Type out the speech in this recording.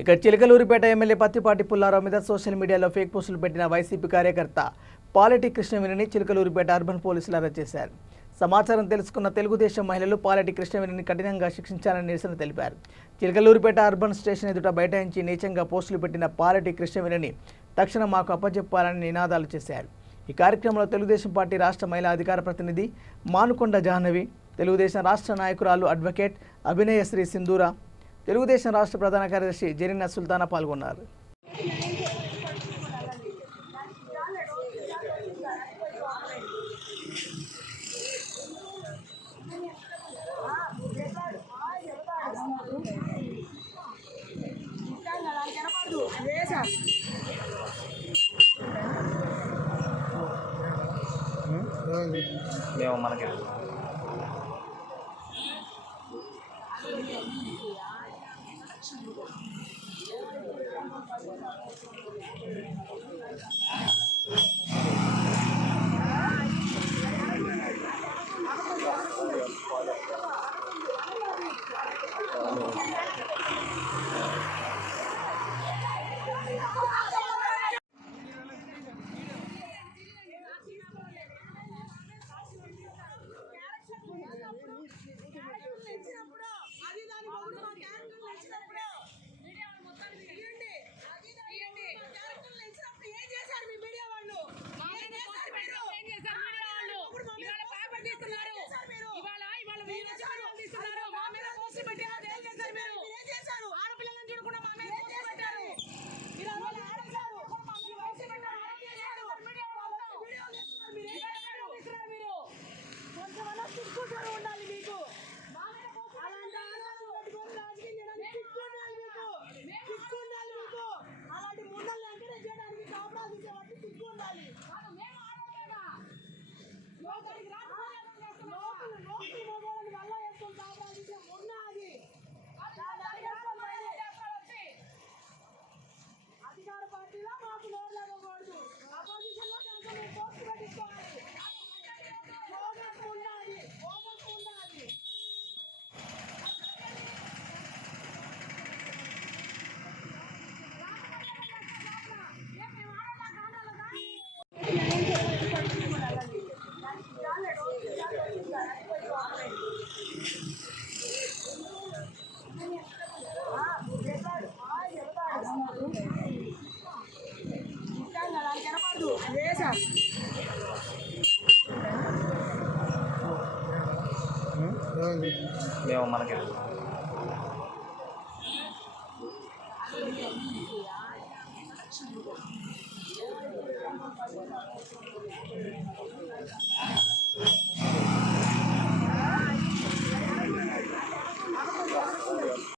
ఇక చిలకలూరిపేట ఎమ్మెల్యే పత్తిపాటి పుల్లారావు మీద సోషల్ మీడియాలో ఫేక్ పోస్టులు పెట్టిన వైసీపీ కార్యకర్త పాలెటి కృష్ణవేణిని చిలకలూరిపేట అర్బన్ పోలీసులు అరెస్ట్ చేశారు. సమాచారం తెలుసుకున్న తెలుగుదేశం మహిళలు పాలెటి కృష్ణవేణిని కఠినంగా శిక్షించాలని నిరసన తెలిపారు. చిలకలూరిపేట అర్బన్ స్టేషన్ ఎదుట బైఠాయించి నీచంగా పోస్టులు పెట్టిన పాలెటి కృష్ణవేణిని తక్షణం మాకు అప్పచెప్పాలని నినాదాలు చేశారు. ఈ కార్యక్రమంలో తెలుగుదేశం పార్టీ రాష్ట్ర మహిళా అధికార ప్రతినిధి మానుకొండ జాహ్నవి, తెలుగుదేశం రాష్ట్ర నాయకురాలు అడ్వకేట్ అభినయశ్రీ సింధూరా, తెలుగుదేశం రాష్ట్ర ప్రధాన కార్యదర్శి జరీనా సుల్తానా పాల్గొన్నారు. మేము మనకి మేము మనకి